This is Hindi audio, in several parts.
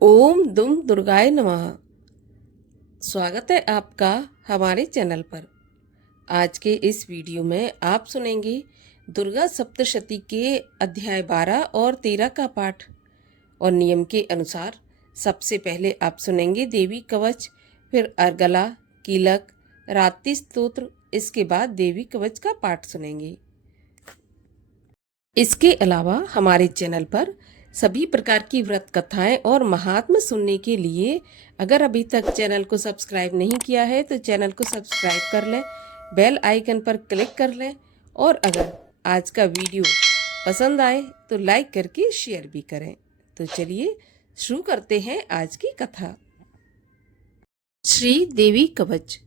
ओम दुम दुर्गाय नमः। स्वागत है आपका हमारे चैनल पर। आज के इस वीडियो में आप सुनेंगे दुर्गा सप्तशती के अध्याय 12 और 13 का पाठ। और नियम के अनुसार सबसे पहले आप सुनेंगे देवी कवच, फिर अर्गला, कीलक, रात्रि स्तोत्र, इसके बाद देवी कवच का पाठ सुनेंगे। इसके अलावा हमारे चैनल पर सभी प्रकार की व्रत कथाएं और महात्म सुनने के लिए अगर अभी तक चैनल को सब्सक्राइब नहीं किया है तो चैनल को सब्सक्राइब कर लें, बेल आइकन पर क्लिक कर लें और अगर आज का वीडियो पसंद आए तो लाइक करके शेयर भी करें। तो चलिए शुरू करते हैं आज की कथा। श्री देवी कवच।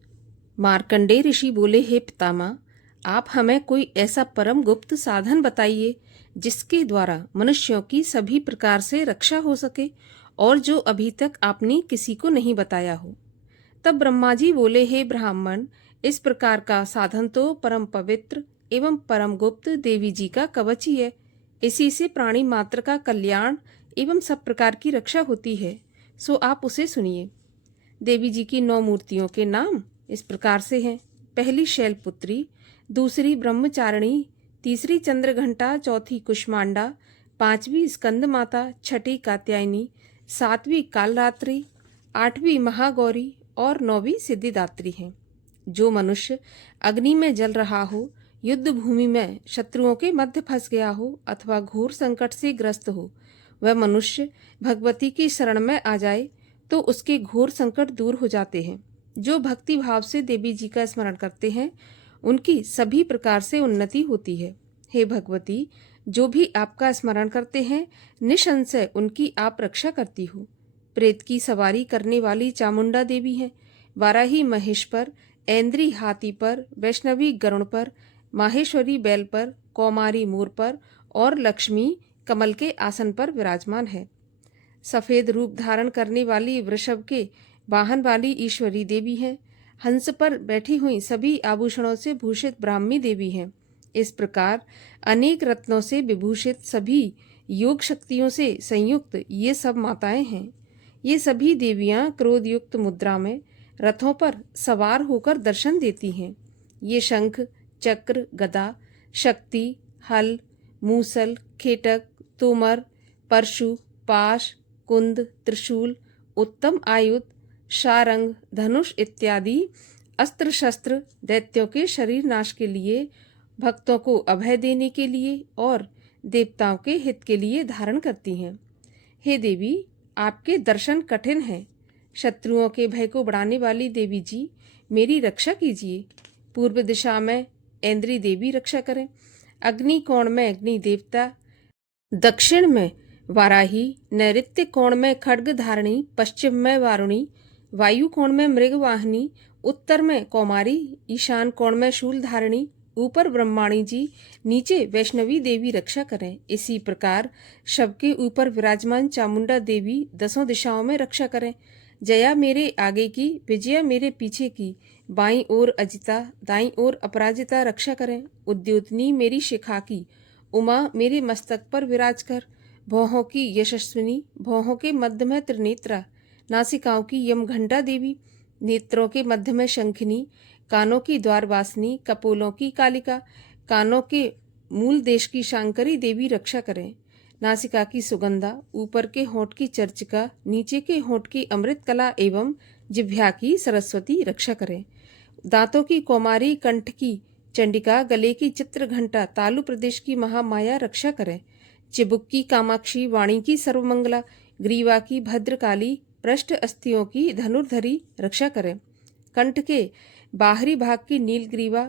मार्कंडेय ऋषि बोले, हे पितामह, आप हमें कोई ऐसा परम गुप्त साधन बताइए जिसके द्वारा मनुष्यों की सभी प्रकार से रक्षा हो सके और जो अभी तक आपने किसी को नहीं बताया हो। तब ब्रह्मा जी बोले, हे ब्राह्मण, इस प्रकार का साधन तो परम पवित्र एवं परम गुप्त देवी जी का कवच ही है। इसी से प्राणी मात्र का कल्याण एवं सब प्रकार की रक्षा होती है। सो आप उसे सुनिए। देवी जी की 9 मूर्तियों के नाम इस प्रकार से हैं। पहली शैलपुत्री, दूसरी ब्रह्मचारिणी, तीसरी चंद्रघंटा, चौथी कुष्मांडा, पांचवी स्कंद माता, छठी कात्यायनी, सातवीं कालरात्रि, आठवीं महागौरी और 9वीं सिद्धिदात्री हैं। जो मनुष्य अग्नि में जल रहा हो, युद्ध भूमि में शत्रुओं के मध्य फंस गया हो अथवा घोर संकट से ग्रस्त हो, वह मनुष्य भगवती की शरण में आ जाए तो उसके घोर संकट दूर हो जाते हैं। जो भक्ति भाव से देवी जी का स्मरण करते हैं उनकी सभी प्रकार से उन्नति होती है। हे भगवती, जो भी आपका स्मरण करते हैं निसंशय उनकी आप रक्षा करती हो। प्रेत की सवारी करने वाली चामुंडा देवी हैं। वाराही महेश पर, ऐन्द्री हाथी पर, वैष्णवी गरुण पर, माहेश्वरी बैल पर, कौमारी मोर पर और लक्ष्मी कमल के आसन पर विराजमान है। सफेद रूप धारण करने वाली वृषभ के वाहन वाली ईश्वरी देवी हैं। हंस पर बैठी हुई सभी आभूषणों से भूषित ब्राह्मी देवी हैं। इस प्रकार अनेक रत्नों से विभूषित सभी योग शक्तियों से संयुक्त ये सब माताएं हैं। ये सभी देवियां क्रोधयुक्त मुद्रा में रथों पर सवार होकर दर्शन देती हैं। ये शंख, चक्र, गदा, शक्ति, हल, मूसल, खेटक, तोमर, परशु, पाश, कुंद, त्रिशूल, उत्तम आयुध, शारंग, धनुष इत्यादि अस्त्र शस्त्र दैत्यों के शरीर नाश के लिए, भक्तों को अभय देने के लिए और देवताओं के हित के लिए धारण करती हैं। हे देवी, आपके दर्शन कठिन हैं। शत्रुओं के भय को बढ़ाने वाली देवी जी, मेरी रक्षा कीजिए। पूर्व दिशा में ऐन्द्री देवी रक्षा करें, अग्नि कोण में अग्नि देवता, दक्षिण में वाराही, नैऋत्य कोण में खड्ग धारणी, पश्चिम में वारुणी, वायु कोण में मृगवाहिनी, उत्तर में कौमारी, ईशान कोण में शूल धारणी, ऊपर ब्रह्माणी जी, नीचे वैष्णवी देवी रक्षा करें। इसी प्रकार शव के ऊपर विराजमान चामुंडा देवी 10 दिशाओं में रक्षा करें। जया मेरे आगे की, विजया मेरे पीछे की, बाईं ओर अजिता, दाईं ओर अपराजिता रक्षा करें। उद्योतनी मेरी शिखा की, उमा मेरे मस्तक पर विराज कर। भौहों की यशस्विनी, भौहों के मध्य में त्रिनेत्रा, नासिकाओं की यमघंटा देवी, नेत्रों के मध्य में शंखिनी, कानों की द्वारवासिनी, कपोलों की कालिका, कानों के मूल देश की शांकरी देवी रक्षा करें। नासिका की सुगंधा, ऊपर के होंठ की चर्चिका, नीचे के होंठ की अमृत कला एवं जिह्वा की सरस्वती रक्षा करें। दांतों की कौमारी, कंठ की चंडिका, गले की चित्र घंटा, तालु प्रदेश की महामाया रक्षा करें। चिबुक की कामाक्षी, वाणी की सर्वमंगला, ग्रीवा की भद्रकाली, पृष्ठ अस्थियों की धनुर्धरी रक्षा करें। कंठ के बाहरी भाग की नीलग्रीवा,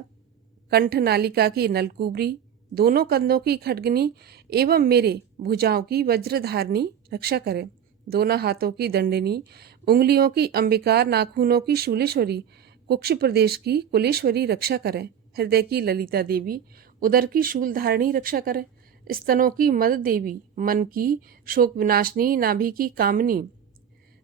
कंठ नालिका की नलकुबरी, दोनों कंधों की खड्गनी एवं मेरे भुजाओं की वज्रधारणी रक्षा करें। दोनों हाथों की दंडिनी, उंगलियों की अंबिका, नाखूनों की शूलेश्वरी, कुक्ष प्रदेश की कुलेश्वरी रक्षा करें। हृदय की ललिता देवी, उदर की शूलधारणी रक्षा करें। स्तनों की मद देवी, मन की शोक विनाशनी, नाभि की कामनी,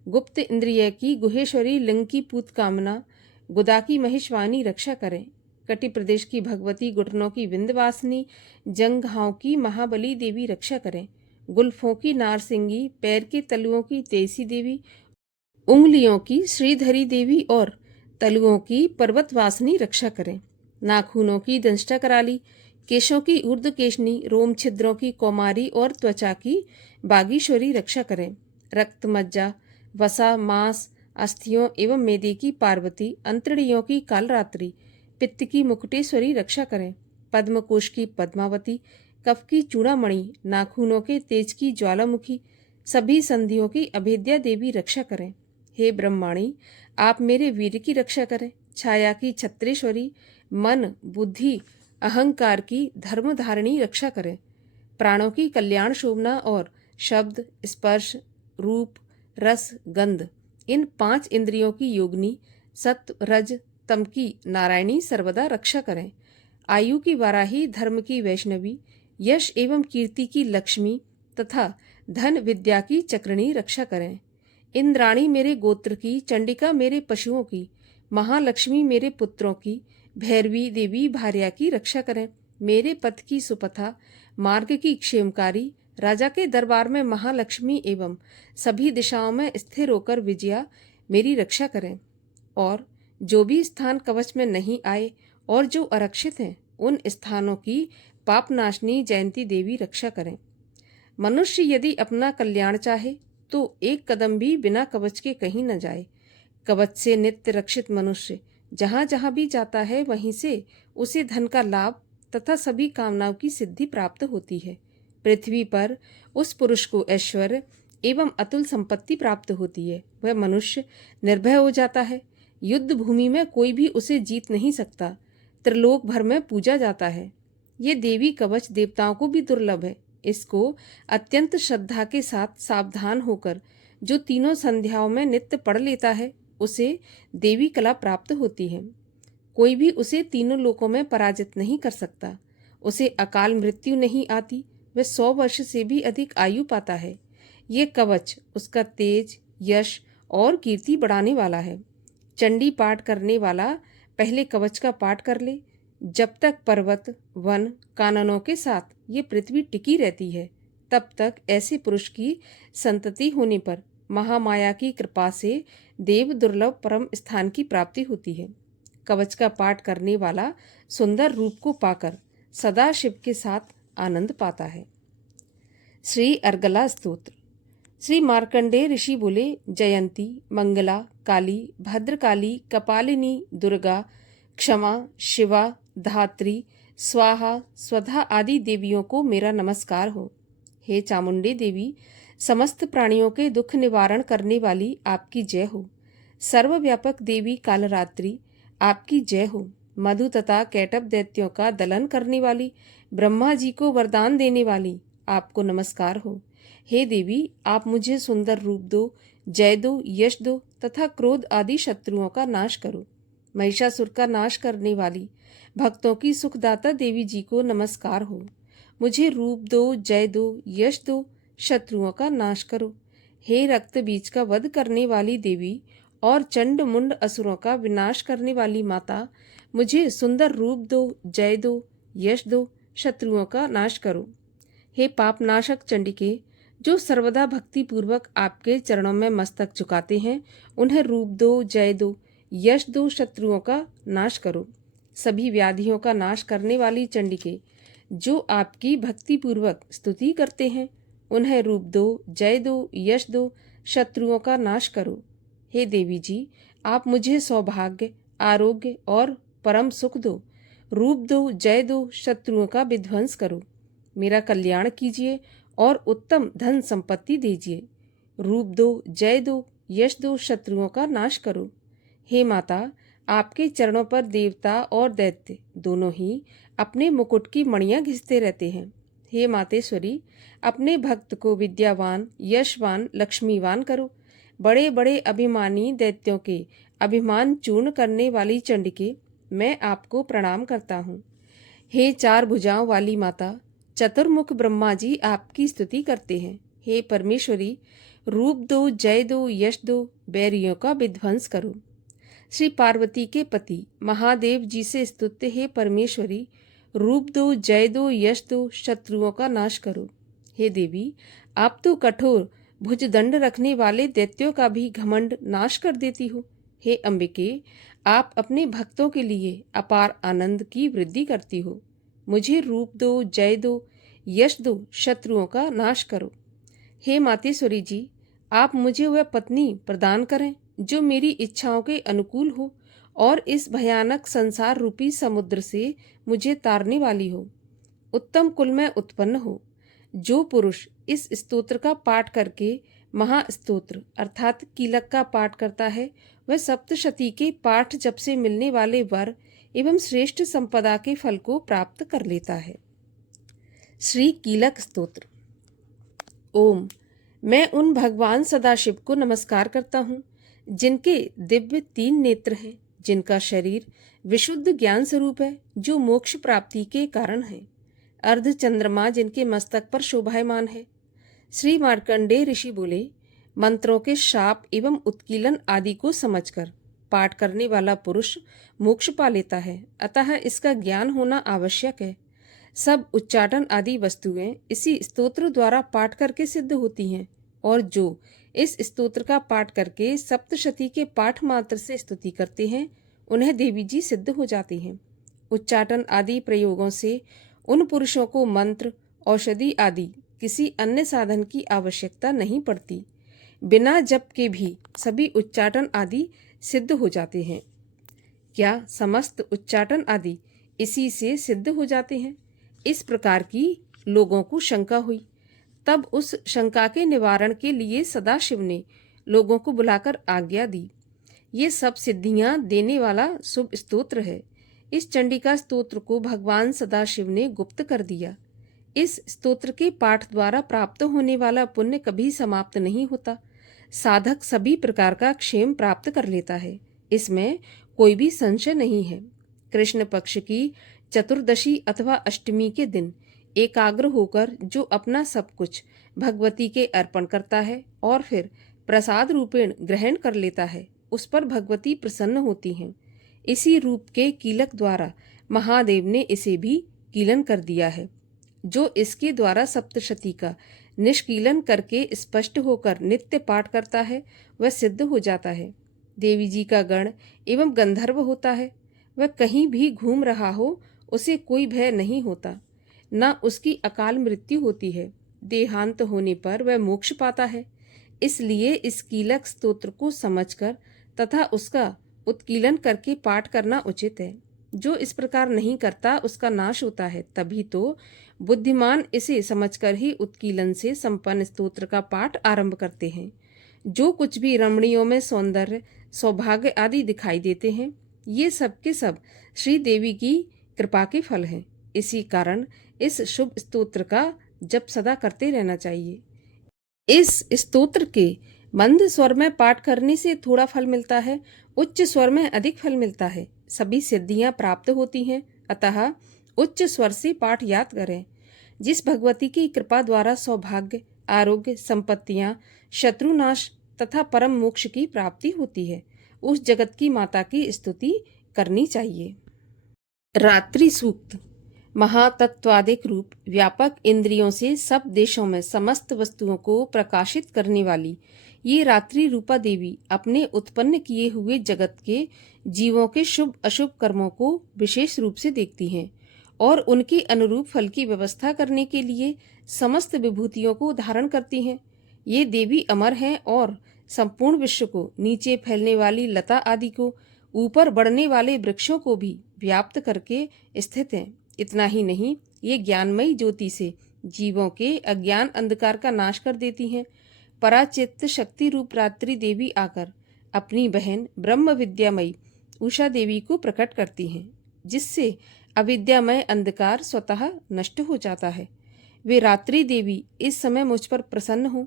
गुप्त इंद्रिय की गुहेश्वरी, लिंग की पूत कामना, गुदा की महिषवानी रक्षा करें। कटि प्रदेश की भगवती, घुटनों की विंध्यवासिनी, जंघाओं की महाबली देवी रक्षा करें। गुल्फों की नारसिंगी, पैर के तलुओं की तेसी देवी, उंगलियों की श्रीधरी देवी और तलुओं की पर्वतवासिनी रक्षा करें। नाखूनों की दंष्टा कराली, केशों की ऊर्ध्वकेशनी, रोम छिद्रों की कौमारी और त्वचा की बागीश्वरी रक्षा करें। रक्त, मज्जा, वसा, मांस, अस्थियों एवं मेदे की पार्वती, अंतड़ियों की कालरात्रि, पित्त की मुकुटेश्वरी रक्षा करें। पद्मकोश की पद्मावती, कफ की चूड़ामणि, नाखूनों के तेज की ज्वालामुखी, सभी संधियों की अभेद्या देवी रक्षा करें। हे ब्रह्माणी, आप मेरे वीर की रक्षा करें। छाया की छत्रेश्वरी, मन, बुद्धि, अहंकार की धर्मधारिणी रक्षा करें। प्राणों की कल्याण शोभना और शब्द, स्पर्श, रूप, रस, गंध, इन 5 इंद्रियों की योगिनी, सत्व, रज, तम की नारायणी सर्वदा रक्षा करें। आयु की वाराही, धर्म की वैष्णवी, यश एवं कीर्ति की लक्ष्मी तथा धन विद्या की चक्रणी रक्षा करें। इंद्राणी मेरे गोत्र की, चंडिका मेरे पशुओं की, महालक्ष्मी मेरे पुत्रों की, भैरवी देवी भार्या की रक्षा करें। मेरे पथ की सुपथा, मार्ग की क्षेमकारी, राजा के दरबार में महालक्ष्मी एवं सभी दिशाओं में स्थिर होकर विजया मेरी रक्षा करें। और जो भी स्थान कवच में नहीं आए और जो आरक्षित हैं, उन स्थानों की पापनाशनी जयंती देवी रक्षा करें। मनुष्य यदि अपना कल्याण चाहे तो एक कदम भी बिना कवच के कहीं न जाए। कवच से नित्य रक्षित मनुष्य जहाँ जहाँ भी जाता है, वहीं से उसे धन का लाभ तथा सभी कामनाओं की सिद्धि प्राप्त होती है। पृथ्वी पर उस पुरुष को ऐश्वर्य एवं अतुल संपत्ति प्राप्त होती है। वह मनुष्य निर्भय हो जाता है। युद्ध भूमि में कोई भी उसे जीत नहीं सकता। त्रिलोक भर में पूजा जाता है। ये देवी कवच देवताओं को भी दुर्लभ है। इसको अत्यंत श्रद्धा के साथ सावधान होकर जो तीनों संध्याओं में नित्य पढ़ लेता है, उसे देवी कला प्राप्त होती है। कोई भी उसे तीनों लोकों में पराजित नहीं कर सकता। उसे अकाल मृत्यु नहीं आती। वह 100 वर्ष से भी अधिक आयु पाता है। ये कवच उसका तेज, यश और कीर्ति बढ़ाने वाला है। चंडी पाठ करने वाला पहले कवच का पाठ कर ले। जब तक पर्वत, वन, काननों के साथ ये पृथ्वी टिकी रहती है, तब तक ऐसे पुरुष की संतति होने पर महामाया की कृपा से देव दुर्लभ परम स्थान की प्राप्ति होती है। कवच का पाठ करने वाला सुंदर रूप को पाकर सदा शिव के साथ आनंद पाता है। श्री अर्गला स्तोत्र। श्री मार्कंडेय ऋषि बोले, जयंती, मंगला, काली, भद्रकाली, कपालिनी, दुर्गा, क्षमा, शिवा, धात्री, स्वाहा, स्वधा आदि देवियों को मेरा नमस्कार हो। हे चामुंडे देवी, समस्त प्राणियों के दुख निवारण करने वाली आपकी जय हो। सर्वव्यापक देवी कालरात्रि, आपकी जय हो। मधु तथा कैटभ दैत्यों का दलन करने वाली, ब्रह्मा जी को वरदान देने वाली, आपको नमस्कार हो। हे देवी, आप मुझे सुंदर रूप दो, जय दो, यश दो तथा क्रोध आदि शत्रुओं का नाश करो। महिषासुर का नाश करने वाली, भक्तों की सुखदाता देवी जी को नमस्कार हो। मुझे रूप दो, जय दो, यश दो, शत्रुओं का नाश करो। हे रक्त बीज का वध करने वाली देवी और चंड मुंड असुरों का विनाश करने वाली माता, मुझे सुंदर रूप दो, जय दो, यश दो, शत्रुओं का नाश करो। हे पापनाशक चंडिके, जो सर्वदा भक्ति पूर्वक आपके चरणों में मस्तक झुकाते हैं, उन्हें रूप दो, जय दो, यश दो, शत्रुओं का नाश करो। सभी व्याधियों का नाश करने वाली चंडिके, जो आपकी भक्ति पूर्वक स्तुति करते हैं, उन्हें रूप दो, जय दो, यश दो, शत्रुओं का नाश करो। हे देवी जी, आप मुझे सौभाग्य, आरोग्य और परम सुख दो। रूप दो, जय दो, शत्रुओं का विध्वंस करो। मेरा कल्याण कीजिए और उत्तम धन संपत्ति दीजिए। रूप दो, जय दो, यश दो, शत्रुओं का नाश करो। हे माता, आपके चरणों पर देवता और दैत्य दोनों ही अपने मुकुट की मणियां घिसते रहते हैं। हे मातेश्वरी, अपने भक्त को विद्यावान, यशवान, लक्ष्मीवान करो। बड़े बड़े अभिमानी दैत्यों के अभिमान चूर्ण करने वाली चंडिके, मैं आपको प्रणाम करता हूँ। हे 4 भुजाओं वाली माता, चतुर्मुख ब्रह्मा जी आपकी स्तुति करते हैं। हे परमेश्वरी, रूप दो, जय दो, यश दो, बैरियों का विध्वंस करो। श्री पार्वती के पति महादेव जी से स्तुत्य हे परमेश्वरी, रूप दो, जय दो, यश दो, शत्रुओं का नाश करो। हे देवी, आप तो कठोर भुजदंड रखने वाले दैत्यों का भी घमंड नाश कर देती हो। हे अंबिके, आप अपने भक्तों के लिए अपार आनंद की वृद्धि करती हो। मुझे रूप दो, जय दो, यश दो, शत्रुओं का नाश करो। हे मातेश्वरी जी, आप मुझे वह पत्नी प्रदान करें जो मेरी इच्छाओं के अनुकूल हो और इस भयानक संसार रूपी समुद्र से मुझे तारने वाली हो। उत्तम कुल में उत्पन्न हो। जो पुरुष इस स्तोत्र का पाठ करके महास्तोत्र अर्थात कीलक का पाठ करता है, वह सप्तशती के पाठ जप से मिलने वाले वर एवं श्रेष्ठ संपदा के फल को प्राप्त कर लेता है। श्री कीलक स्तोत्र। ओम। मैं उन भगवान सदाशिव को नमस्कार करता हूँ जिनके दिव्य 3 नेत्र हैं, जिनका शरीर विशुद्ध ज्ञान स्वरूप है, जो मोक्ष प्राप्ति के कारण है। अर्ध चंद्रमा जिनके मस्तक पर शोभायमान है। श्री मार्कंडेय ऋषि बोले, मंत्रों के शाप एवं उत्कीलन आदि को समझकर पाठ करने वाला पुरुष मोक्ष पा लेता है, अतः इसका ज्ञान होना आवश्यक है। सब उच्चाटन आदि वस्तुएं इसी स्तोत्र द्वारा पाठ करके सिद्ध होती हैं, और जो इस स्तोत्र का पाठ करके सप्तशती के पाठ मात्र से स्तुति करते हैं, उन्हें देवी जी सिद्ध हो जाती हैं। उच्चाटन आदि प्रयोगों से उन पुरुषों को मंत्र, औषधि आदि किसी अन्य साधन की आवश्यकता नहीं पड़ती। बिना जप के भी सभी उच्चाटन आदि सिद्ध हो जाते हैं। क्या समस्त उच्चाटन आदि इसी से सिद्ध हो जाते हैं? इस प्रकार की लोगों को शंका हुई। तब उस शंका के निवारण के लिए सदाशिव ने लोगों को बुलाकर आज्ञा दी। ये सब सिद्धियां देने वाला शुभ स्तोत्र है। इस चंडिका स्तोत्र को भगवान सदाशिव ने गुप्त कर दिया। इस स्तोत्र के पाठ द्वारा प्राप्त होने वाला पुण्य कभी समाप्त नहीं होता। साधक सभी प्रकार का क्षेम प्राप्त कर लेता है, इसमें कोई भी संशय नहीं है। कृष्ण पक्ष की चतुर्दशी अथवा अष्टमी के दिन एकाग्र होकर जो अपना सब कुछ भगवती के अर्पण करता है और फिर प्रसाद रूपेण ग्रहण कर लेता है, उस पर भगवती प्रसन्न होती हैं। इसी रूप के कीलक द्वारा महादेव ने इसे भी कीलन कर दिया है। जो इसके द्वारा सप्तशती का निष्कीलन करके स्पष्ट होकर नित्य पाठ करता है, वह सिद्ध हो जाता है। देवी जी का गण एवं गंधर्व होता है। वह कहीं भी घूम रहा हो, उसे कोई भय नहीं होता, न उसकी अकाल मृत्यु होती है। देहांत होने पर वह मोक्ष पाता है। इसलिए इस कीलक स्तोत्र को समझकर तथा उसका उत्कीलन करके पाठ करना उचित है। जो इस प्रकार नहीं करता, उसका नाश होता है। तभी तो बुद्धिमान इसे समझकर ही उत्कीलन से संपन्न स्तोत्र का पाठ आरंभ करते हैं। जो कुछ भी रमणियों में सौंदर्य, सौभाग्य आदि दिखाई देते हैं, ये सब के सब श्री देवी की कृपा के फल हैं। इसी कारण इस शुभ स्तोत्र का जप सदा करते रहना चाहिए। इस स्तोत्र के मंद स्वर में पाठ करने से थोड़ा फल मिलता है, उच्च स्वर में अधिक फल मिलता है। सभी सिद्धियां प्राप्त होती हैं, अतः उच्च स्वर से पाठ याद करें। जिस भगवती की कृपा द्वारा सौभाग्य, आरोग्य, संपत्तियां, शत्रुनाश तथा परम मोक्ष की प्राप्ति होती है, उस जगत की माता की स्तुति करनी चाहिए। रात्रि सूक्त। महातत्वादिक रूप व्यापक इंद्रियों से सब देशों में समस्त वस्तुओं को प्रकाशित करने वाली ये रात्रि रूपा देवी अपने उत्पन्न किए हुए जगत के जीवों के शुभ अशुभ कर्मों को विशेष रूप से देखती हैं और उनके अनुरूप फल की व्यवस्था करने के लिए समस्त विभूतियों को धारण करती हैं। ये देवी अमर हैं और संपूर्ण विश्व को, नीचे फैलने वाली लता आदि को, ऊपर बढ़ने वाले वृक्षों को भी व्याप्त करके स्थित हैं। इतना ही नहीं, ये ज्ञानमयी ज्योति से जीवों के अज्ञान अंधकार का नाश कर देती हैं। पराचित्त शक्ति रूप रात्रि देवी आकर अपनी बहन ब्रह्म विद्यामयी उषा देवी को प्रकट करती हैं, जिससे अविद्यामय अंधकार स्वतः नष्ट हो जाता है। वे रात्रि देवी इस समय मुझ पर प्रसन्न हो,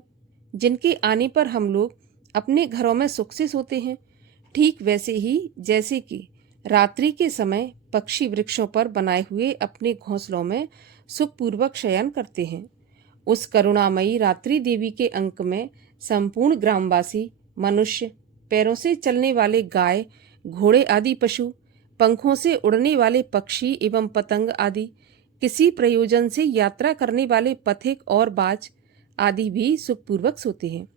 जिनके आने पर हम लोग अपने घरों में सुख से सोते हैं, ठीक वैसे ही जैसे कि रात्रि के समय पक्षी वृक्षों पर बनाए हुए अपने घोंसलों में सुखपूर्वक शयन करते हैं। उस करुणामयी रात्रि देवी के अंक में संपूर्ण ग्रामवासी, मनुष्य, पैरों से चलने वाले गाय, घोड़े आदि पशु, पंखों से उड़ने वाले पक्षी एवं पतंग आदि, किसी प्रयोजन से यात्रा करने वाले पथिक और बाज, आदि भी सुखपूर्वक सोते हैं।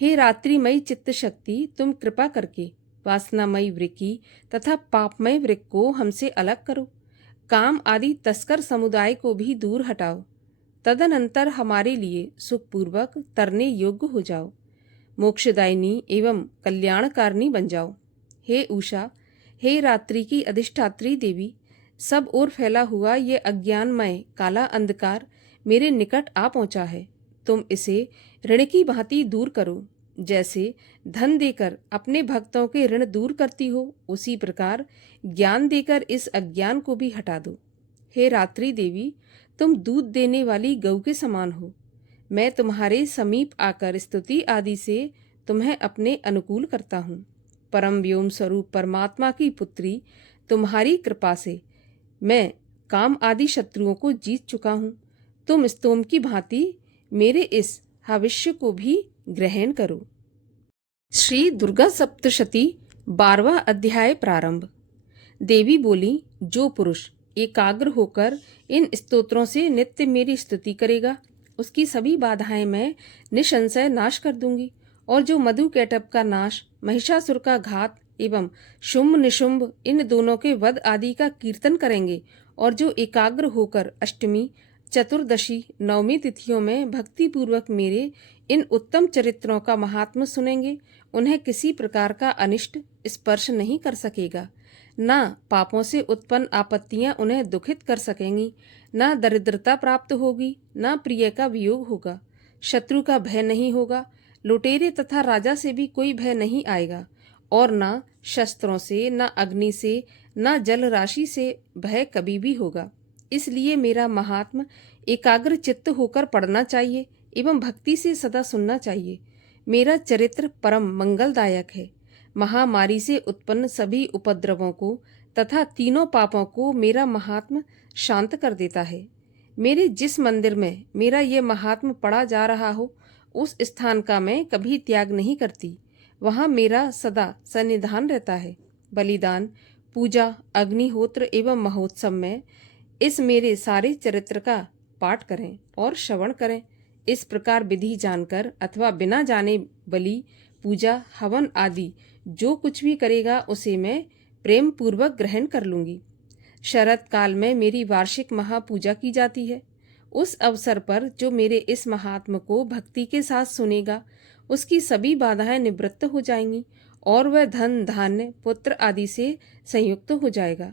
हे रात्रिमयी चित्त शक्ति, तुम कृपा करके वासनामयी वृक्की तथा पापमय वृक्क को हमसे अलग करो। काम आदि तस्कर समुदाय को भी दूर हटाओ। तदनंतर हमारे लिए सुखपूर्वक तरने योग्य हो जाओ। मोक्षदायिनी एवं कल्याणकारिणी बन जाओ। हे उषा, हे रात्रि की अधिष्ठात्री देवी, सब ओर फैला हुआ ये अज्ञानमय काला अंधकार मेरे निकट आ पहुंचा है। तुम इसे ऋण की भांति दूर करो। जैसे धन देकर अपने भक्तों के ऋण दूर करती हो, उसी प्रकार ज्ञान देकर इस अज्ञान को भी हटा दो। हे रात्रि देवी, तुम दूध देने वाली गऊ के समान हो। मैं तुम्हारे समीप आकर स्तुति आदि से तुम्हें अपने अनुकूल करता हूँ। परम व्योम स्वरूप परमात्मा की पुत्री, तुम्हारी कृपा से मैं काम आदि शत्रुओं को जीत चुका हूँ। तुम स्तोम की भांति मेरे इस भविष्य को भी ग्रहण करो। श्री दुर्गा सप्तशती 12वां अध्याय प्रारंभ। देवी बोली, जो पुरुष एकाग्र होकर इन स्तोत्रों से नित्य मेरी स्तुति करेगा, उसकी सभी बाधाएं मैं निसंशय नाश कर दूंगी। और जो मधु कैटभ का नाश, महिषासुर का घात एवं शुंभ निशुंभ इन दोनों के वध आदि का कीर्तन करेंगे, और जो एकाग्र होकर अष्टमी, चतुर्दशी, नवमी तिथियों में भक्ति पूर्वक मेरे इन उत्तम चरित्रों का महात्म्य सुनेंगे, उन्हें किसी प्रकार का अनिष्ट स्पर्श नहीं कर सकेगा। ना पापों से उत्पन्न आपत्तियां उन्हें दुखित कर सकेंगी, ना दरिद्रता प्राप्त होगी, ना प्रिय का वियोग होगा, शत्रु का भय नहीं होगा, लुटेरे तथा राजा से भी कोई भय नहीं आएगा, और ना शस्त्रों से, ना अग्नि से, ना जल राशि से भय कभी भी होगा। इसलिए मेरा महात्म एकाग्र चित्त होकर पढ़ना चाहिए एवं भक्ति से सदा सुनना चाहिए। मेरा चरित्र परम मंगलदायक है। महामारी से उत्पन्न सभी उपद्रवों को तथा तीनों पापों को मेरा महात्म शांत कर देता है। मेरे जिस मंदिर में मेरा ये महात्म पढ़ा जा रहा हो, उस स्थान का मैं कभी त्याग नहीं करती। वहाँ मेरा सदा सन्निधान रहता है। बलिदान, पूजा, अग्निहोत्र एवं महोत्सव में इस मेरे सारे चरित्र का पाठ करें और श्रवण करें। इस प्रकार विधि जानकर अथवा बिना जाने बलि, पूजा, हवन आदि जो कुछ भी करेगा उसे मैं प्रेम पूर्वक ग्रहण कर लूंगी। शरद काल में मेरी वार्षिक महापूजा की जाती है। उस अवसर पर जो मेरे इस महात्म को भक्ति के साथ सुनेगा, उसकी सभी बाधाएं निवृत्त हो जाएंगी और वह धन, धान्य, पुत्र आदि से संयुक्त हो जाएगा।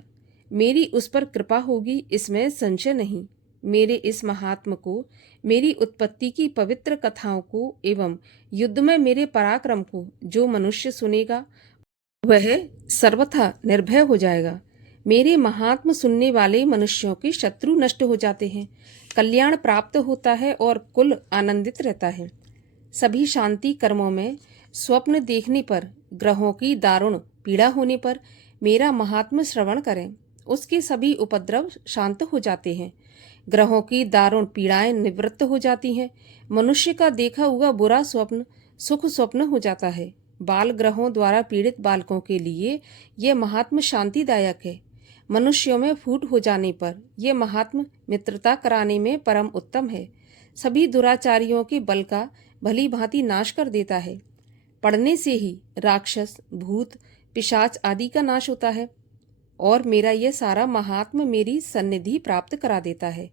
मेरी उस पर कृपा होगी, इसमें संशय नहीं। मेरे इस महात्म को, मेरी उत्पत्ति की पवित्र कथाओं को एवं युद्ध में मेरे पराक्रम को जो मनुष्य सुनेगा, वह सर्वथा निर्भय हो जाएगा। मेरे महात्म सुनने वाले मनुष्यों के शत्रु नष्ट हो जाते हैं, कल्याण प्राप्त होता है और कुल आनंदित रहता है। सभी शांति कर्मों में स्वप्न देखने पर, ग्रहों की दारुण पीड़ा होने पर मेरा महात्म श्रवण करें, उसके सभी उपद्रव शांत हो जाते हैं। ग्रहों की दारुण पीड़ाएं निवृत्त हो जाती हैं। मनुष्य का देखा हुआ बुरा स्वप्न सुख स्वप्न हो जाता है। बाल ग्रहों द्वारा पीड़ित बालकों के लिए यह महात्म शांतिदायक है। मनुष्यों में फूट हो जाने पर यह महात्म मित्रता कराने में परम उत्तम है। सभी दुराचारियों के बल का भली भांति नाश कर देता है। पढ़ने से ही राक्षस, भूत, पिशाच आदि का नाश होता है और मेरा यह सारा महात्म मेरी सन्निधि प्राप्त करा देता है।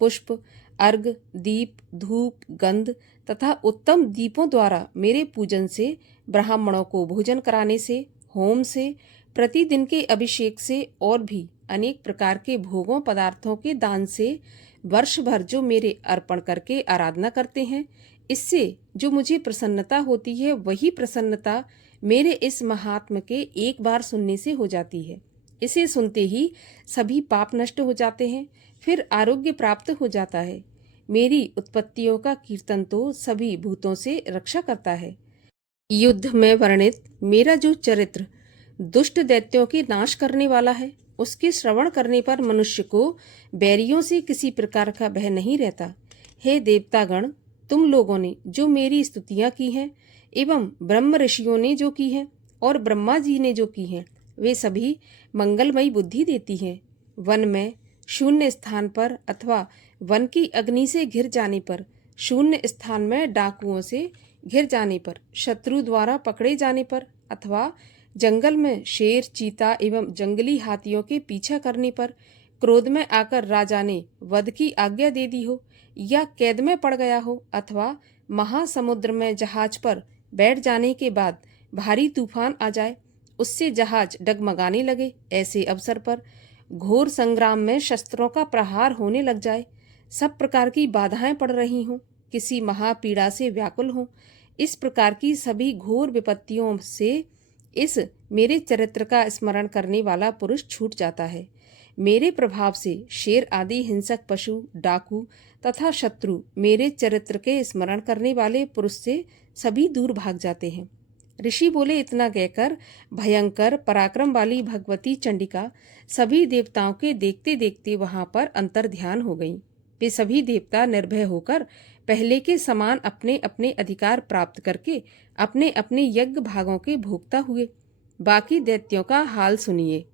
पुष्प, अर्घ, दीप, धूप, गंध तथा उत्तम दीपों द्वारा मेरे पूजन से, ब्राह्मणों को भोजन कराने से, होम से, प्रतिदिन के अभिषेक से और भी अनेक प्रकार के भोगों पदार्थों के दान से वर्ष भर जो मेरे अर्पण करके आराधना करते हैं, इससे जो मुझे प्रसन्नता होती है, वही प्रसन्नता मेरे इस महात्म के एक बार सुनने से हो जाती है। इसे सुनते ही सभी पाप नष्ट हो जाते हैं, फिर आरोग्य प्राप्त हो जाता है। मेरी उत्पत्तियों का कीर्तन तो सभी भूतों से रक्षा करता है। युद्ध में वर्णित मेरा जो चरित्र दुष्ट दैत्यों के नाश करने वाला है, उसके श्रवण करने पर मनुष्य को बैरियों से किसी प्रकार का भय नहीं रहता। हे देवतागण, तुम लोगों ने जो मेरी स्तुतियां की हैं एवं ब्रह्म ऋषियों ने जो की हैं और ब्रह्मा जी ने जो की हैं, वे सभी मंगलमयी बुद्धि देती हैं। वन में, शून्य स्थान पर अथवा वन की अग्नि से घिर जाने पर शून्य स्थान में डाकुओं से घिर जाने पर, शत्रु द्वारा पकड़े जाने पर अथवा जंगल में शेर, चीता एवं जंगली हाथियों के पीछा करने पर क्रोध में आकर राजा ने वध की आज्ञा दे दी हो, या कैद में पड़ गया हो, अथवा महासमुद्र में जहाज पर बैठ जाने के बाद भारी तूफान आ जाए, उससे जहाज डगमगाने लगे, ऐसे अवसर पर घोर संग्राम में शस्त्रों का प्रहार होने लग जाए, सब प्रकार की बाधाएं पड़ रही हों, किसी महापीड़ा से व्याकुल हों, इस प्रकार की सभी घोर विपत्तियों से इस मेरे चरित्र का स्मरण करने वाला पुरुष छूट जाता है। मेरे प्रभाव से शेर आदि हिंसक पशु, डाकू तथा शत्रु मेरे चरित्र के स्मरण करने वाले पुरुष से सभी दूर भाग जाते हैं। ऋषि बोले, इतना कहकर भयंकर पराक्रम वाली भगवती चंडिका सभी देवताओं के देखते देखते वहां पर अंतर ध्यान हो गईं। वे सभी देवता निर्भय होकर पहले के समान अपने अपने अधिकार प्राप्त करके अपने अपने यज्ञ भागों के भोक्ता हुए। बाकी दैत्यों का हाल सुनिए।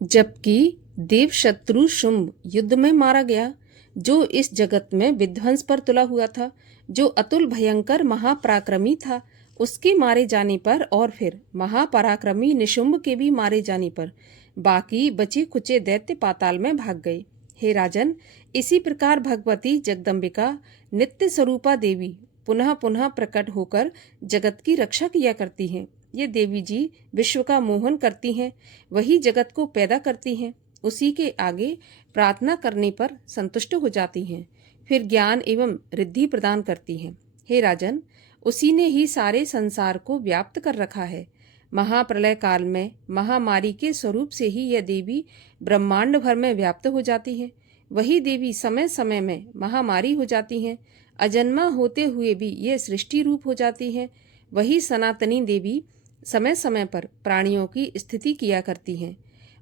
जबकि देव शत्रु शुंभ युद्ध में मारा गया, जो इस जगत में विध्वंस पर तुला हुआ था, जो अतुल भयंकर महापराक्रमी था, उसके मारे जाने पर और फिर महापराक्रमी निशुंभ के भी मारे जाने पर बाकी बचे खुचे दैत्य पाताल में भाग गए। हे राजन, इसी प्रकार भगवती जगदम्बिका नित्य स्वरूपा देवी पुनः पुनः प्रकट होकर जगत की रक्षा किया करती हैं। ये देवी जी विश्व का मोहन करती हैं, वही जगत को पैदा करती हैं, उसी के आगे प्रार्थना करने पर संतुष्ट हो जाती हैं, फिर ज्ञान एवं रिद्धि प्रदान करती हैं। हे राजन, उसी ने ही सारे संसार को व्याप्त कर रखा है। महाप्रलय काल में महामारी के स्वरूप से ही यह देवी ब्रह्मांड भर में व्याप्त हो जाती है। वही देवी समय समय में महामारी हो जाती हैं, अजन्मा होते हुए भी ये सृष्टि रूप हो जाती हैं। वही सनातनी देवी समय समय पर प्राणियों की स्थिति किया करती हैं।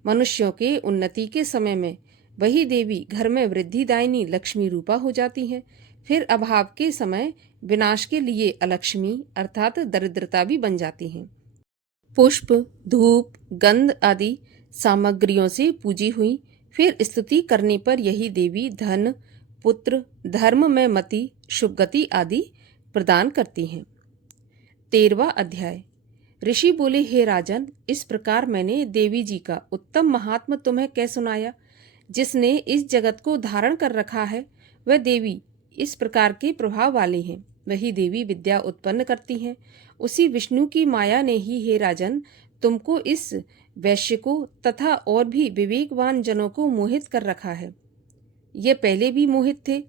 मनुष्यों के उन्नति के समय में वही देवी घर में वृद्धिदायिनी लक्ष्मी रूपा हो जाती हैं। फिर अभाव के समय विनाश के लिए अलक्ष्मी अर्थात दरिद्रता भी बन जाती हैं। पुष्प, धूप, गंध आदि सामग्रियों से पूजी हुई, फिर स्तुति करने पर यही देवी धन, पुत्र, धर्म में मति, शुभ गति आदि प्रदान करती हैं। 13वां अध्याय। ऋषि बोले, हे राजन, इस प्रकार मैंने देवी जी का उत्तम महात्म तुम्हें कह सुनाया। जिसने इस जगत को धारण कर रखा है, वह देवी इस प्रकार के प्रभाव वाली हैं। वही देवी विद्या उत्पन्न करती हैं। उसी विष्णु की माया ने ही, हे राजन, तुमको इस वैश्य को तथा और भी विवेकवान जनों को मोहित कर रखा है। ये पहले भी मोहित थे,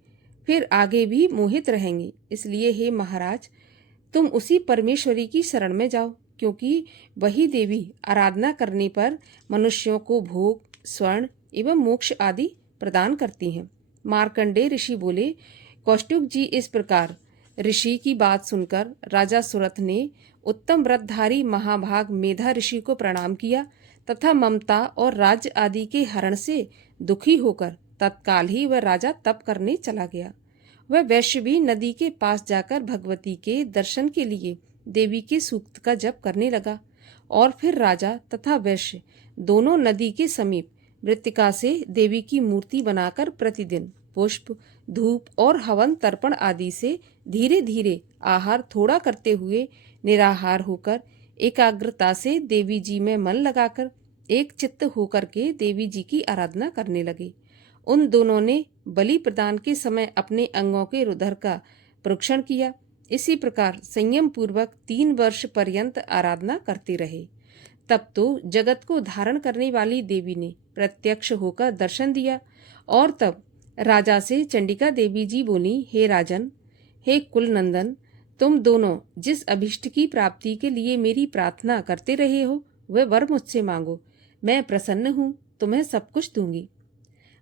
फिर आगे भी मोहित रहेंगे। इसलिए हे महाराज, तुम उसी परमेश्वरी की शरण में जाओ, क्योंकि वही देवी आराधना करने पर मनुष्यों को भोग, स्वर्ण एवं मोक्ष आदि प्रदान करती हैं। मार्कंडेय ऋषि बोले, कौष्टुक जी, इस प्रकार ऋषि की बात सुनकर राजा सुरथ ने उत्तम व्रतधारी महाभाग मेधा ऋषि को प्रणाम किया तथा ममता और राज्य आदि के हरण से दुखी होकर तत्काल ही वह राजा तप करने चला गया। वह वैश्य भी नदी के पास जाकर भगवती के दर्शन के लिए देवी के सूक्त का जप करने लगा, और फिर राजा तथा वैश्य दोनों नदी के समीप मृत्तिका से देवी की मूर्ति बनाकर प्रतिदिन पुष्प, धूप और हवन तर्पण आदि से धीरे धीरे आहार थोड़ा करते हुए निराहार होकर एकाग्रता से देवी जी में मन लगाकर एक चित्त होकर के देवी जी की आराधना करने लगे। उन दोनों ने बलि प्रदान के समय अपने अंगों के रुधिर का प्रोक्षण किया। इसी प्रकार संयम पूर्वक 3 वर्ष पर्यंत आराधना करते रहे। तब तो जगत को धारण करने वाली देवी ने प्रत्यक्ष होकर दर्शन दिया, और तब राजा से चंडिका देवी जी बोली, हे राजन, हे कुलनंदन, तुम दोनों जिस अभिष्ट की प्राप्ति के लिए मेरी प्रार्थना करते रहे हो, वह वर मुझसे मांगो। मैं प्रसन्न हूँ, तुम्हें सब कुछ दूंगी।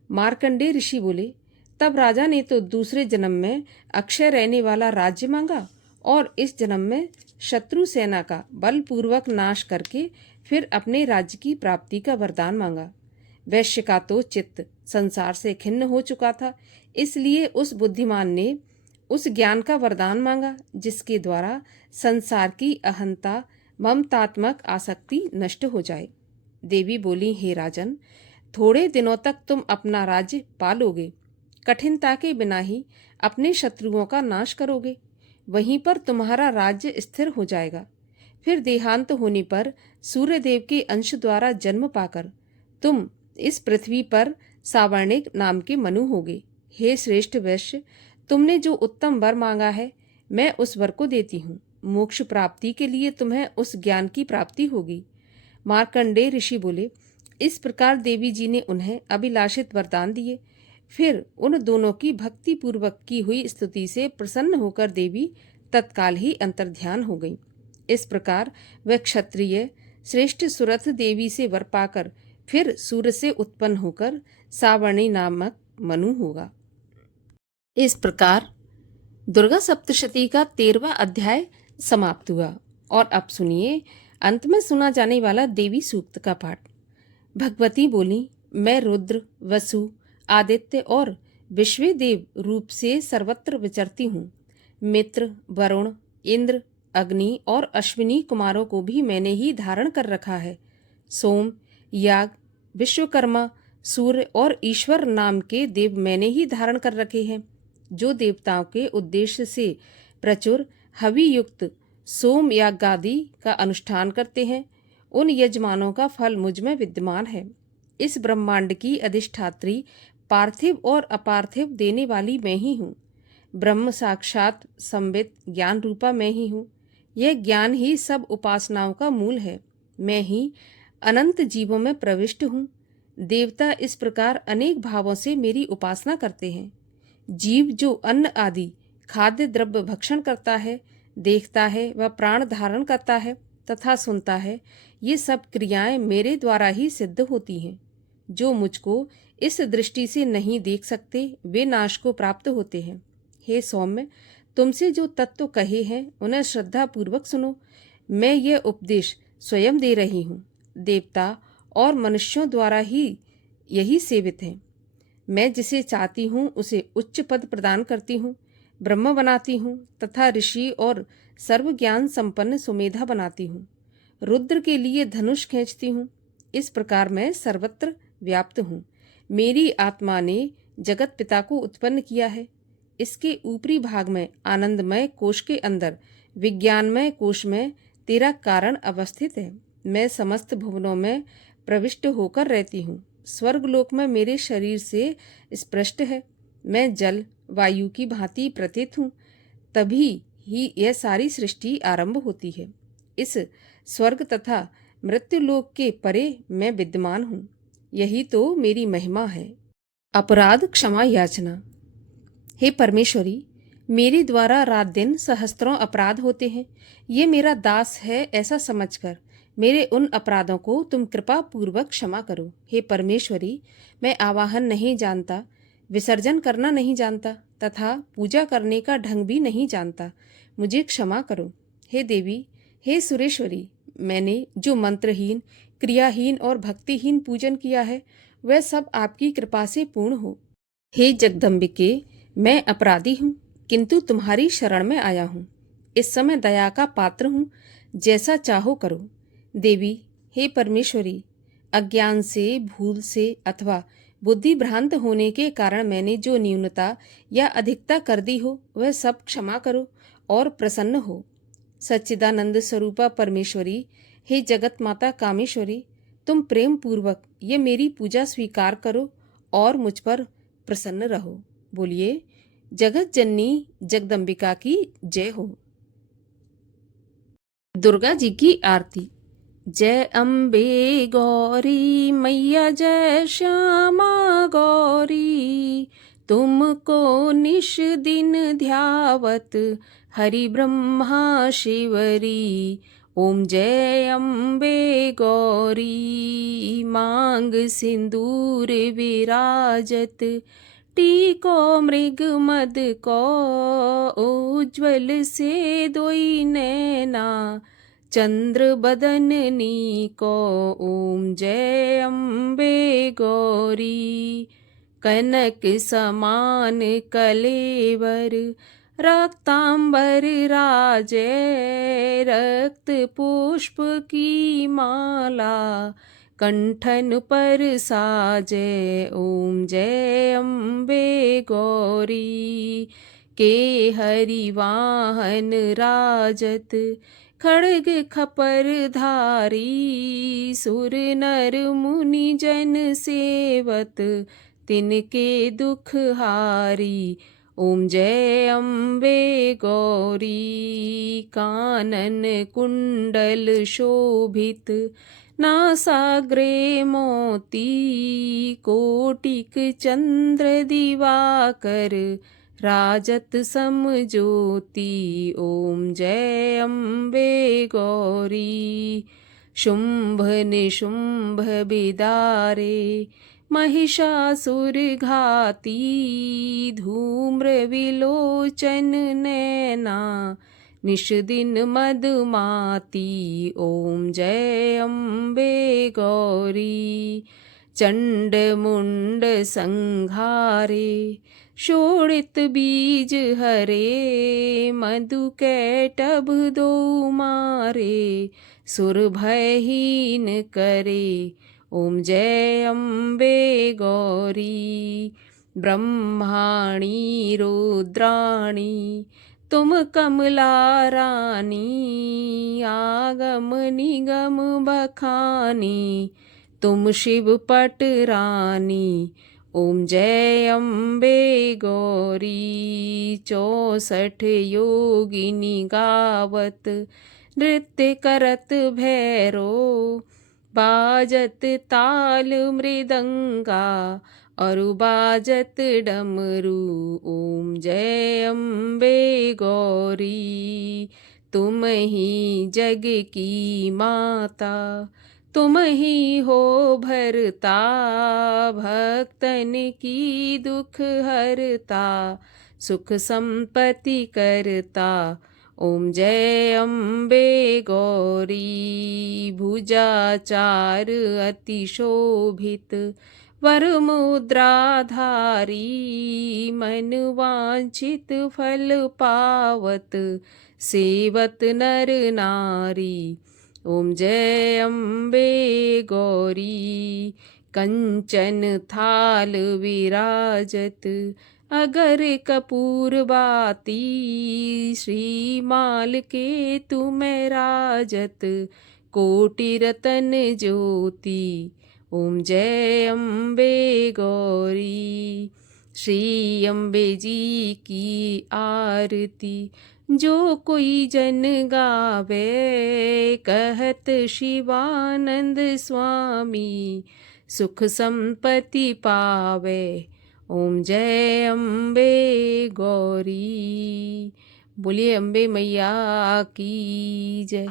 मार्कंडेय ऋषि बोले, तब राजा ने तो दूसरे जन्म में अक्षय रहने वाला राज्य मांगा, और इस जन्म में शत्रु सेना का बलपूर्वक नाश करके फिर अपने राज्य की प्राप्ति का वरदान मांगा। वैश्य का तो चित्त संसार से खिन्न हो चुका था, इसलिए उस बुद्धिमान ने उस ज्ञान का वरदान मांगा जिसके द्वारा संसार की अहंता, ममतात्मक आसक्ति नष्ट हो जाए। देवी बोली, हे राजन, थोड़े दिनों तक तुम अपना राज्य पालोगे, कठिनता के बिना ही अपने शत्रुओं का नाश करोगे। वहीं पर तुम्हारा राज्य स्थिर हो जाएगा। फिर देहांत होने पर सूर्यदेव के अंश द्वारा जन्म पाकर तुम इस पृथ्वी पर सावर्णिक नाम के मनु होगे। हे श्रेष्ठ वैश्य, तुमने जो उत्तम वर मांगा है, मैं उस वर को देती हूँ। मोक्ष प्राप्ति के लिए तुम्हें उस ज्ञान की प्राप्ति होगी। मार्कंडेय ऋषि बोले, इस प्रकार देवी जी ने उन्हें अभिलाषित वरदान दिए। फिर उन दोनों की भक्ति पूर्वक की हुई स्तुति से प्रसन्न होकर देवी तत्काल ही अंतर्ध्यान हो गई। इस प्रकार वह क्षत्रिय श्रेष्ठ सुरथ देवी से वर पाकर फिर सूर्य से उत्पन्न होकर सावर्णी नामक मनु होगा। इस प्रकार दुर्गा सप्तशती का 13वां अध्याय समाप्त हुआ। और अब सुनिए अंत में सुना जाने वाला देवी सूक्त का पाठ। भगवती बोली, मैं रुद्र, वसु, आदित्य और विश्वेदेव रूप से सर्वत्र विचरती हूँ। मित्र, वरुण, इंद्र, अग्नि और अश्विनी कुमारों को भी मैंने ही धारण कर रखा है। सोम, याग, विश्वकर्मा, सूर्य और ईश्वर नाम के देव मैंने ही धारण कर रखे हैं, जो देवताओं के उद्देश्य से प्रचुर हवि युक्त सोम यागादि का अनुष्ठान करते हैं। उन यजमानों का फल मुझ में विद्यमान है। इस ब्रह्मांड की अधिष्ठात्री पार्थिव और अपार्थिव देने वाली मैं ही हूँ। ब्रह्म साक्षात संवित ज्ञान रूपा मैं ही हूँ। यह ज्ञान ही सब उपासनाओं का मूल है। मैं ही अनंत जीवों में प्रविष्ट हूँ। देवता इस प्रकार अनेक भावों से मेरी उपासना करते हैं। जीव जो अन्न आदि खाद्य द्रव्य भक्षण करता है, देखता है, वह प्राण धारण करता है तथा सुनता है, ये सब क्रियाएं मेरे द्वारा ही सिद्ध होती हैं। जो मुझको इस दृष्टि से नहीं देख सकते, वे नाश को प्राप्त होते हैं। हे सौम्य, तुमसे जो तत्व कहे हैं उन्हें श्रद्धा पूर्वक सुनो। मैं यह उपदेश स्वयं दे रही हूँ। देवता और मनुष्यों द्वारा ही यही सेवित है। मैं जिसे चाहती हूँ उसे उच्च पद प्रदान करती हूँ, ब्रह्म बनाती हूँ तथा ऋषि और सर्व ज्ञान संपन्न सुमेधा बनाती हूँ। रुद्र के लिए धनुष खींचती हूँ। इस प्रकार मैं सर्वत्र व्याप्त हूँ। मेरी आत्मा ने जगत पिता को उत्पन्न किया है। इसके ऊपरी भाग में आनंदमय कोश के अंदर विज्ञानमय कोश में तेरा कारण अवस्थित है। मैं समस्त भुवनों में प्रविष्ट होकर रहती हूँ। स्वर्गलोक में मेरे शरीर से स्पष्ट है। मैं जल वायु की भांति प्रतीत हूँ। तभी ही यह सारी सृष्टि आरंभ होती है। इस स्वर्ग तथा मृत्युलोक के परे मैं विद्यमान हूँ। यही तो मेरी महिमा है। अपराध क्षमा याचना। हे परमेश्वरी, मेरे द्वारा रात दिन सहस्त्रों अपराध होते हैं। ये मेरा दास है ऐसा समझकर मेरे उन अपराधों को तुम कृपा पूर्वक क्षमा करो। हे परमेश्वरी, मैं आवाहन नहीं जानता, विसर्जन करना नहीं जानता तथा पूजा करने का ढंग भी नहीं जानता। मुझे क्षमा करो। हे देवी, हे सुरेश्वरी, मैंने जो मंत्रहीन, क्रियाहीन और भक्तिहीन पूजन किया है, वह सब आपकी कृपा से पूर्ण हो। हे जगदम्बिके, मैं अपराधी हूँ, किंतु तुम्हारी शरण में आया हूँ। इस समय दया का पात्र हूँ, जैसा चाहो करो। देवी, हे परमेश्वरी, अज्ञान से, भूल से अथवा बुद्धि भ्रांत होने के कारण मैंने जो न्यूनता या अधिकता कर दी हो, वह सब क्षमा करो और प्रसन्न हो। सच्चिदानंद स्वरूपा परमेश्वरी, हे जगत माता कामेश्वरी, तुम प्रेम पूर्वक ये मेरी पूजा स्वीकार करो और मुझ पर प्रसन्न रहो। बोलिए जगत जननी जगदम्बिका की जय हो। दुर्गा जी की आरती। जय अम्बे गौरी मैया, जय श्यामा गौरी, तुमको निश दिन ध्यावत हरि ब्रह्मा शिवरी। ओम जय अम्बे गौरी, मांग सिंदूर विराजत, टीको मृग मद को, उज्ज्वल से दोई नैना, चंद्र बदननी को। ओम जय अम्बे गौरी, कनक समान कलेवर, रक्तांबर राजे, रक्त पुष्प की माला, कंठन पर साजे। ओम जय अम्बे गौरी। के हरि वाहन राजत, खड़ग खपर धारी। सुर नर मुनि जन सेवत, तिनके दुख हारी। ओम जय अम्बे गौरी। कानन कुंडल शोभित, नासाग्रे मोती। कोटिक चंद्र दिवाकर, राजत सम ज्योति। ओम जय अम्बे गौरी। शुंभ निशुंभ बिदारे, महिषासुर घाती। धूम्र विलोचन नैना, निश दिन मदमाती। ओम जय अम्बे गौरी। चंड मुंड संघारे, शोणित बीज हरे। मधु कैटभ दो मारे, सुर भयहीन करे। ओम जय अम्बे गौरी। ब्रह्माणी रुद्राणी, तुम कमला रानी। आगम निगम बखानी, तुम शिव पट रानी। ओम जय अम्बे गौरी। 64 योगिनी गावत, नृत्य करत भैरो। बाजत ताल मृदंगा, और बाजत डमरू। ओम जय अम्बे गौरी। तुम ही जग की माता, तुम ही हो भरता। भक्तन की दुख हरता, सुख संपत्ति करता। ओम जय अम्बे गौरी। भुजा चार अति शोभित, वर मुद्राधारी। मन वांछित फल पावत, सेवत नर नारी। ओम जय अम्बे गौरी। कंचन थाल विराजत, अगर कपूर बाती। श्रीमाल के तुम राजत, कोटि रतन ज्योति। ओम जय अम्बे गौरी। श्री अम्बे जी की आरती, जो कोई जन गावे। कहत शिवानंद स्वामी, सुख संपत्ति पावे। ओम जय अम्बे गौरी। बोलिए अम्बे मैया की जय।